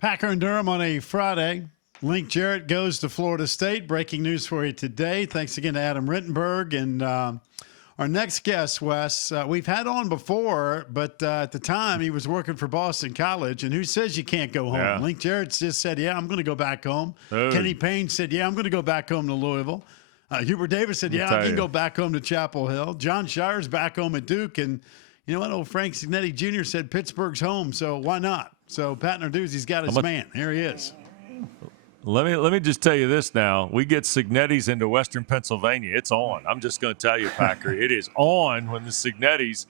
Packer and Durham on a Friday. Link Jarrett goes to Florida State. Breaking news for you today. Thanks again to Adam Rittenberg. And our next guest, Wes, we've had on before, but at the time he was working for Boston College. And who says you can't go home? Yeah. Link Jarrett just said, yeah, I'm going to go back home. Dude. Kenny Payne said, yeah, I'm going to go back home to Louisville. Hubert Davis said, yeah, I can go back home to Chapel Hill. John Shire's back home at Duke. And you know what? Old Frank Cignetti Jr. said Pittsburgh's home, so why not? So Pat Narduzzi's got his man. Here he is. Let me just tell you this now. We get Cignetti's into Western Pennsylvania. It's on. I'm just going to tell you, Packer. It is on when the Cignetti's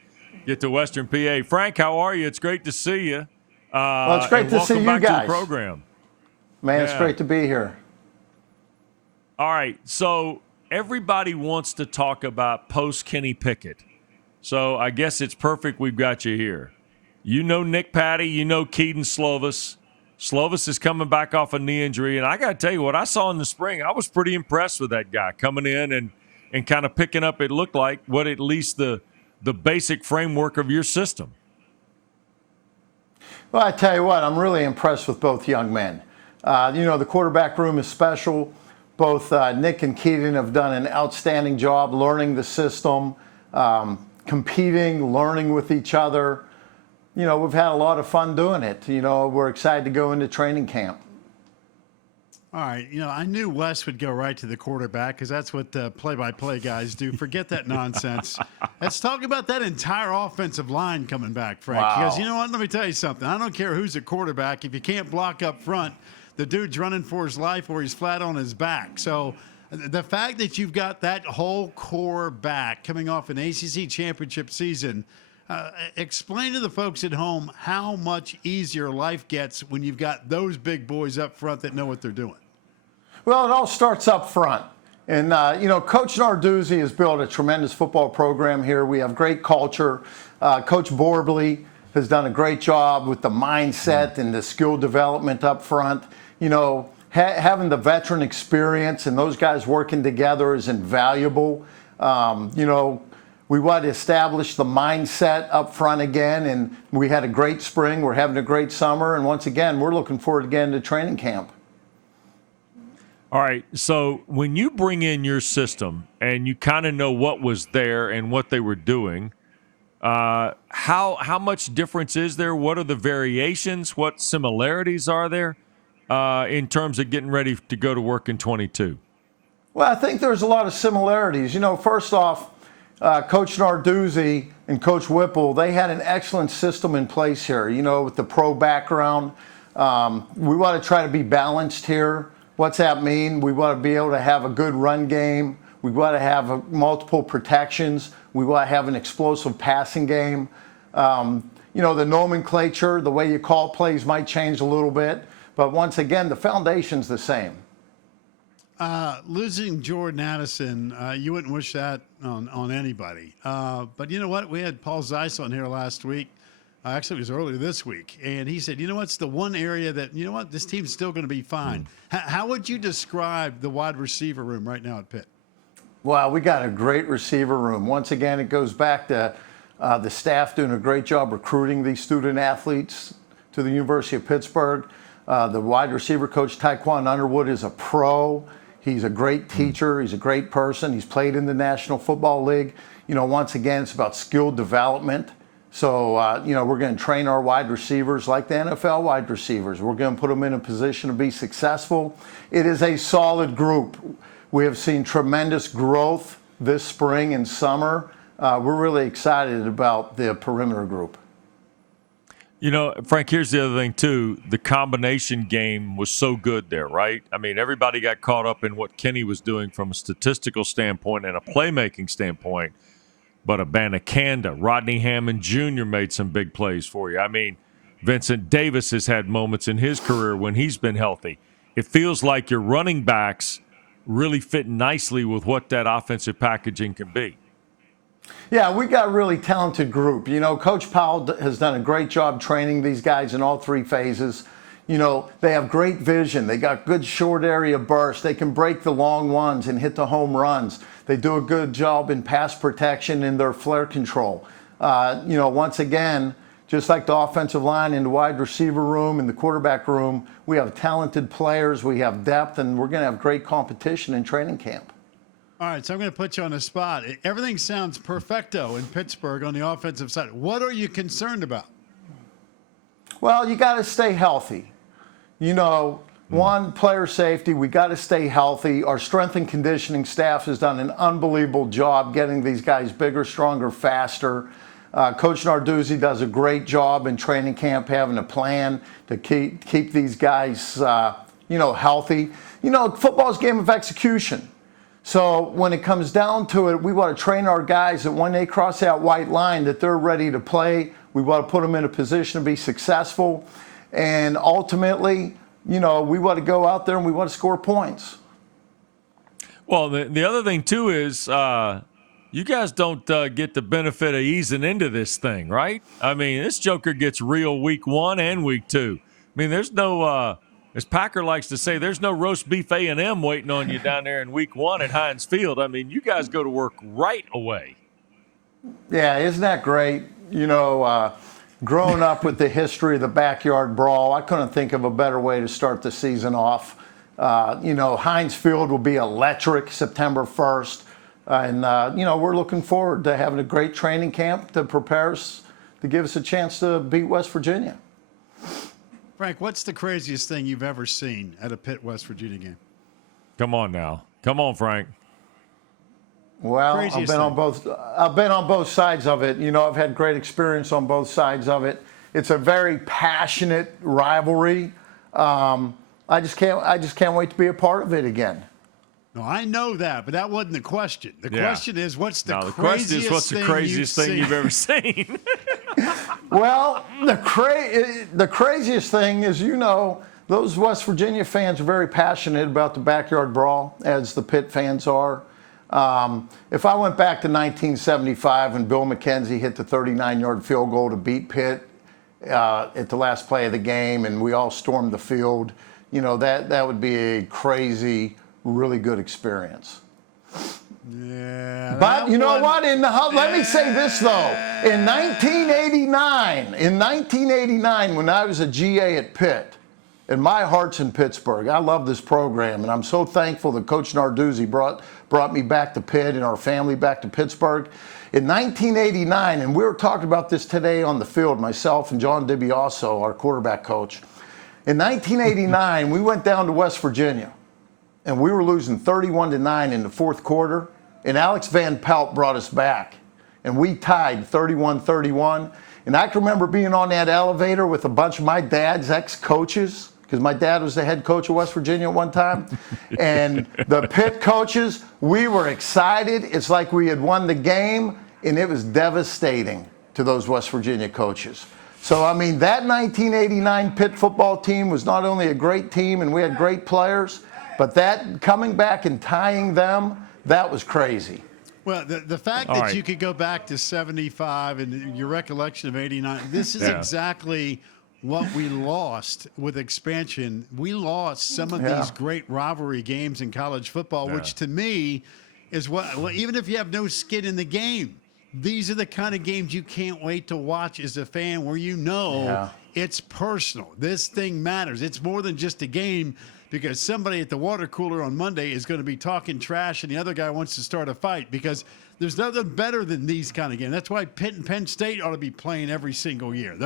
get to Western PA. Frank, how are you? It's great to see you. Well, it's great to see you guys. Welcome back to the program. Man, it's great to be here. All right. So everybody wants to talk about post-Kenny Pickett. So I guess it's perfect we've got you here. You know Nick Patty. You know Keaton Slovis. Slovis is coming back off a knee injury. And I got to tell you, what I saw in the spring, I was pretty impressed with that guy coming in and kind of picking up, it looked like, what at least the basic framework of your system. Well, I tell you what, I'm really impressed with both young men. The quarterback room is special. Both Nick and Keaton have done an outstanding job learning the system, competing, learning with each other. We've had a lot of fun doing it. We're excited to go into training camp. All right. I knew Wes would go right to the quarterback because that's what the play-by-play guys do. Forget that nonsense. Let's talk about that entire offensive line coming back, Frank. Wow. Because you know what? Let me tell you something. I don't care who's a quarterback. If you can't block up front, the dude's running for his life or he's flat on his back. So the fact that you've got that whole core back coming off an ACC championship season, explain to the folks at home how much easier life gets when you've got those big boys up front that know what they're doing. Well, it all starts up front. And, Coach Narduzzi has built a tremendous football program here. We have great culture. Coach Borbley has done a great job with the mindset and the skill development up front. Having the veteran experience and those guys working together is invaluable. We want to establish the mindset up front again, and we had a great spring. We're having a great summer, and once again, we're looking forward again to training camp. All right, so when you bring in your system and you kind of know what was there and what they were doing, how much difference is there? What are the variations? What similarities are there in terms of getting ready to go to work in 22? Well, I think there's a lot of similarities. First off, Coach Narduzzi and Coach Whipple, they had an excellent system in place here, with the pro background. We want to try to be balanced here. What's that mean? We want to be able to have a good run game. We want to have multiple protections. We want to have an explosive passing game. The nomenclature, the way you call plays might change a little bit. But once again, the foundation's the same. Losing Jordan Addison, you wouldn't wish that on anybody. But you know what? We had Paul Zeiss on here last week. Actually, it was earlier this week. And he said, it's the one area that, this team's still going to be fine. How would you describe the wide receiver room right now at Pitt? Well, we got a great receiver room. Once again, it goes back to the staff doing a great job recruiting these student athletes to the University of Pittsburgh. The wide receiver coach, Taekwon Underwood, is a pro. He's a great teacher. He's a great person. He's played in the National Football League. Once again, it's about skill development. So, we're going to train our wide receivers like the NFL wide receivers. We're going to put them in a position to be successful. It is a solid group. We have seen tremendous growth this spring and summer. We're really excited about the perimeter group. Frank, here's the other thing, too. The combination game was so good there, right? I mean, everybody got caught up in what Kenny was doing from a statistical standpoint and a playmaking standpoint. But Abanikanda, Rodney Hammond Jr. made some big plays for you. I mean, Vincent Davis has had moments in his career when he's been healthy. It feels like your running backs really fit nicely with what that offensive packaging can be. Yeah, we got a really talented group. Coach Powell has done a great job training these guys in all three phases. They have great vision. They got good short area bursts. They can break the long ones and hit the home runs. They do a good job in pass protection and their flare control. Once again, just like the offensive line in the wide receiver room and the quarterback room, we have talented players, we have depth, and we're going to have great competition in training camp. All right, so I'm going to put you on the spot. Everything sounds perfecto in Pittsburgh on the offensive side. What are you concerned about? Well, you got to stay healthy. You know, one, player safety, we got to stay healthy. Our strength and conditioning staff has done an unbelievable job getting these guys bigger, stronger, faster. Coach Narduzzi does a great job in training camp having a plan to keep these guys, healthy. You know, football's a game of execution. So when it comes down to it, we want to train our guys that when they cross that white line that they're ready to play. We want to put them in a position to be successful. And ultimately, we want to go out there and we want to score points. Well, the other thing, too, is you guys don't get the benefit of easing into this thing, right? I mean, this joker gets real week 1 and week 2. I mean, there's no as Packer likes to say, there's no roast beef A&M waiting on you down there in week 1 at Heinz Field. I mean, you guys go to work right away. Yeah, isn't that great? Growing up with the history of the backyard brawl, I couldn't think of a better way to start the season off. Heinz Field will be electric September 1st. And, we're looking forward to having a great training camp to prepare us to give us a chance to beat West Virginia. Frank, what's the craziest thing you've ever seen at a Pitt West Virginia game? Come on now. Come on, Frank. Well, I've been on both sides of it. I've had great experience on both sides of it. It's a very passionate rivalry. I just can't wait to be a part of it again. No, I know that, but that wasn't the question. The question is, what's the question is, what's the craziest thing you've ever seen? Well, the craziest thing is, those West Virginia fans are very passionate about the backyard brawl, as the Pitt fans are. If I went back to 1975 when Bill McKenzie hit the 39-yard field goal to beat Pitt at the last play of the game, and we all stormed the field, that would be a crazy, really good experience. Yeah. But you know what? Let me say this, though. In 1989, when I was a GA at Pitt, and my heart's in Pittsburgh, I love this program, and I'm so thankful that Coach Narduzzi brought me back to Pitt and our family back to Pittsburgh. In 1989, and we were talking about this today on the field, myself and John DiBiaso, our quarterback coach. In 1989, we went down to West Virginia, and we were losing 31-9 in the fourth quarter, and Alex Van Pelt brought us back, and we tied 31-31. And I can remember being on that elevator with a bunch of my dad's ex-coaches, because my dad was the head coach of West Virginia at one time, and the Pitt coaches, we were excited. It's like we had won the game, and it was devastating to those West Virginia coaches. So, that 1989 Pitt football team was not only a great team, and we had great players, but that coming back and tying them, that was crazy. Well, the fact that you could go back to 75 and your recollection of 89, this is exactly what we lost with expansion. We lost some of these great rivalry games in college football, which to me is even if you have no skin in the game, these are the kind of games you can't wait to watch as a fan where it's personal. This thing matters. It's more than just a game, because somebody at the water cooler on Monday is going to be talking trash and the other guy wants to start a fight, because there's nothing better than these kind of games. That's why Pitt and Penn State ought to be playing every single year.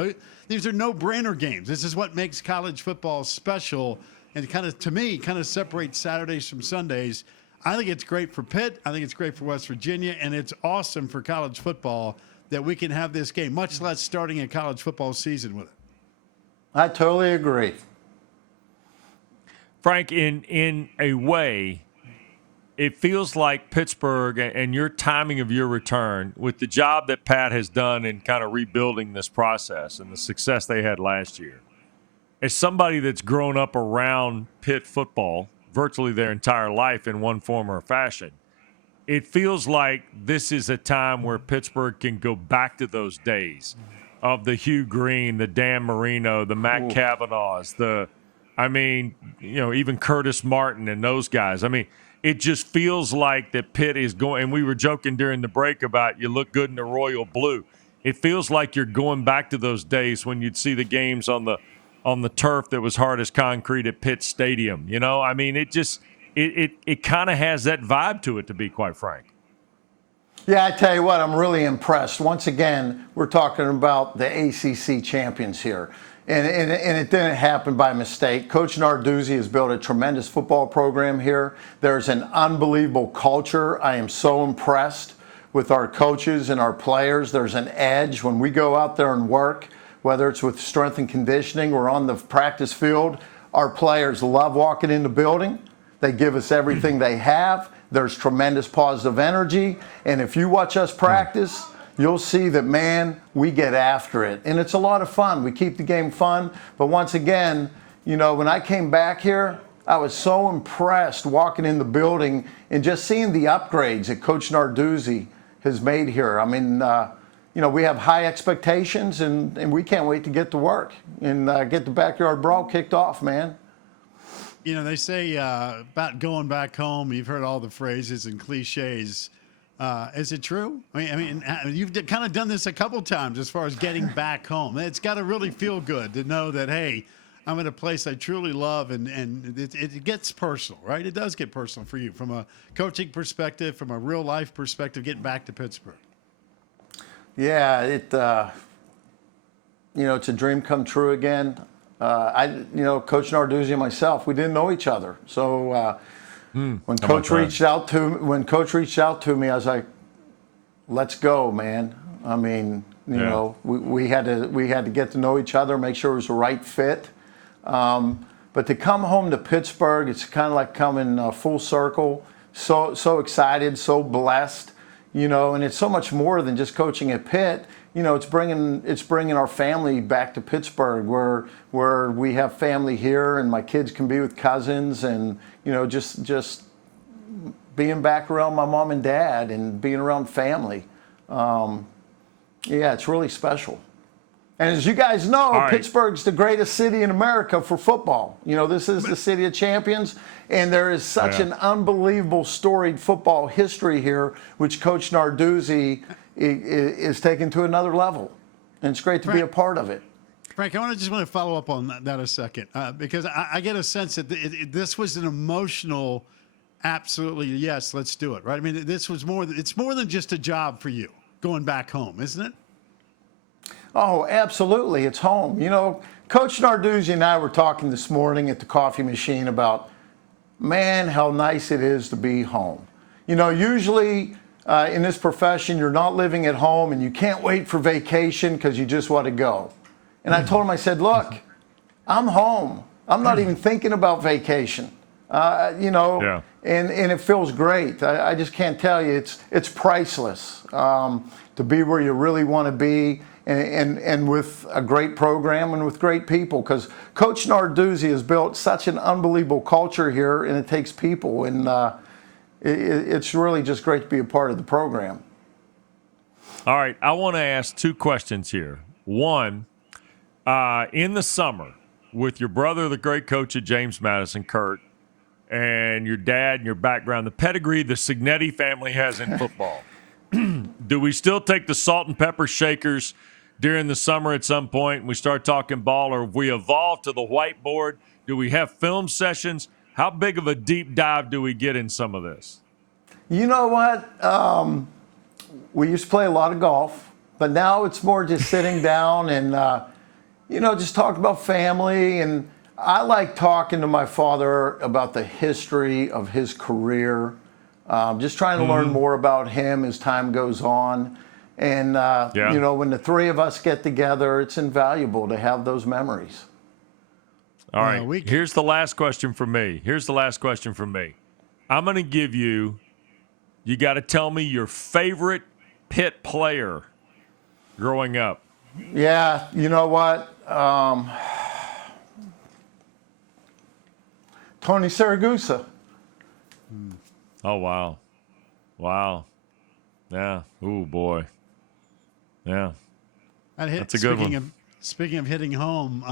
These are no-brainer games. This is what makes college football special, and to me, separates Saturdays from Sundays. I think it's great for Pitt. I think it's great for West Virginia, and it's awesome for college football that we can have this game, much less starting a college football season with it. I totally agree. Frank, in a way, it feels like Pittsburgh and your timing of your return, with the job that Pat has done in kind of rebuilding this process and the success they had last year, as somebody that's grown up around Pitt football virtually their entire life in one form or fashion, it feels like this is a time where Pittsburgh can go back to those days of the Hugh Green, the Dan Marino, the Matt Kavanaughs, even Curtis Martin and those guys. It just feels like that Pitt is going, and we were joking during the break about you look good in the royal blue. it feels like you're going back to those days when you'd see the games on the turf that was hard as concrete at Pitt Stadium. You know, I mean, it kind of has that vibe to it, to be quite frank. Yeah, I tell you what, I'm really impressed. Once again, we're talking about the ACC champions here. And it didn't happen by mistake. Coach Narduzzi has built a tremendous football program here. There's an unbelievable culture. I am so impressed with our coaches and our players. There's an edge when we go out there and work, whether it's with strength and conditioning or on the practice field. Our players love walking in the building. They give us everything they have. There's tremendous positive energy. And if you watch us practice, you'll see that, man, we get after it. And it's a lot of fun. We keep the game fun. But once again, you know, when I came back here, I was so impressed walking in the building and just seeing the upgrades that Coach Narduzzi has made here. I mean, you know, we have high expectations, and we can't wait to get to work and get the backyard brawl kicked off, man. You know, they say about going back home, you've heard all the phrases and cliches. Is it true? I mean, you've kind of done this a couple times as far as getting back home. It's got to really feel good to know that, hey, I'm in a place I truly love, and it gets personal, right? It does get personal for you from a coaching perspective, from a real life perspective, getting back to Pittsburgh. Yeah, you know, it's a dream come true again. You know, Coach Narduzzi and myself, we didn't know each other. So when Coach reached out to me, I was like, "Let's go, man." I mean, you know, we had to get to know each other, make sure it was the right fit. But to come home to Pittsburgh, it's kind of like coming full circle. So excited, so blessed, you know, and it's so much more than just coaching at Pitt. You know, it's bringing our family back to Pittsburgh, where we have family here, and my kids can be with cousins, and you know, just being back around my mom and dad and being around family. Yeah, it's really special. And as you guys know, Pittsburgh's the greatest city in America for football. You know, this is the city of champions, and there is such an unbelievable storied football history here, which Coach Narduzzi is taken to another level, and it's great to be a part of it. Frank, I just want to follow up on that a second, because I get a sense that this was an emotional, absolutely yes, let's do it, right? I mean, it's more than just a job for you going back home, isn't it? Oh, absolutely, it's home. You know, Coach Narduzzi and I were talking this morning at the coffee machine about, man, how nice it is to be home. You know, usually in this profession, you're not living at home and you can't wait for vacation because you just want to go. And I told him, I said, look, I'm home. I'm not even thinking about vacation. You know, and it feels great. I just can't tell you, it's priceless to be where you really want to be, and with a great program and with great people. Because Coach Narduzzi has built such an unbelievable culture here, and it takes people, and it's really just great to be a part of the program. All right, I want to ask two questions here. One, in the summer, with your brother, the great coach at James Madison, Kurt, and your dad and your background, the pedigree the Cignetti family has in football, do we still take the salt and pepper shakers during the summer at some point and we start talking ball, or have we evolved to the whiteboard? Do we have film sessions? How big of a deep dive do we get in some of this? You know what? We used to play a lot of golf, but now it's more just sitting down and, you know, just talk about family. And I like talking to my father about the history of his career, just trying to learn more about him as time goes on. And, you know, when the three of us get together, it's invaluable to have those memories. All right, here's the last question from me. I'm going to give you got to tell me your favorite Pitt player growing up. Yeah, you know what? Tony Saragusa. Oh, wow. Wow. Yeah. Ooh, boy. Yeah. That's a good one. Speaking of hitting home,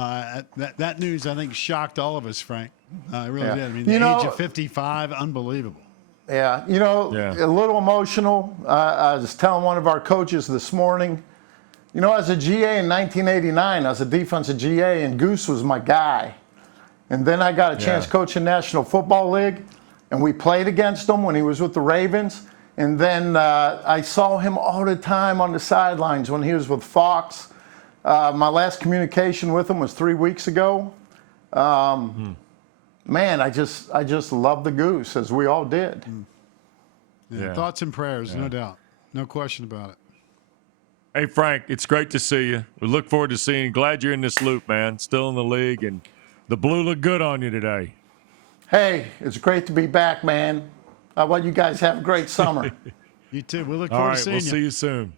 that news, I think, shocked all of us, Frank. It really did. I mean, the age of 55, unbelievable. Yeah, you know, a little emotional. I was telling one of our coaches this morning, You know, as a GA in 1989, I was a defensive GA, and Goose was my guy. And then I got a chance coaching National Football League, and we played against him when he was with the Ravens. And then I saw him all the time on the sidelines when he was with Fox. My last communication with him was 3 weeks ago. Man, I just love the Goose, as we all did. Yeah. Thoughts and prayers, no doubt. No question about it. Hey, Frank, it's great to see you. We look forward to seeing you. Glad you're in this loop, man. Still in the league, and the blue looked good on you today. Hey, it's great to be back, man. How about you guys have a great summer? You too. We look All forward right, to seeing we'll you. see you soon.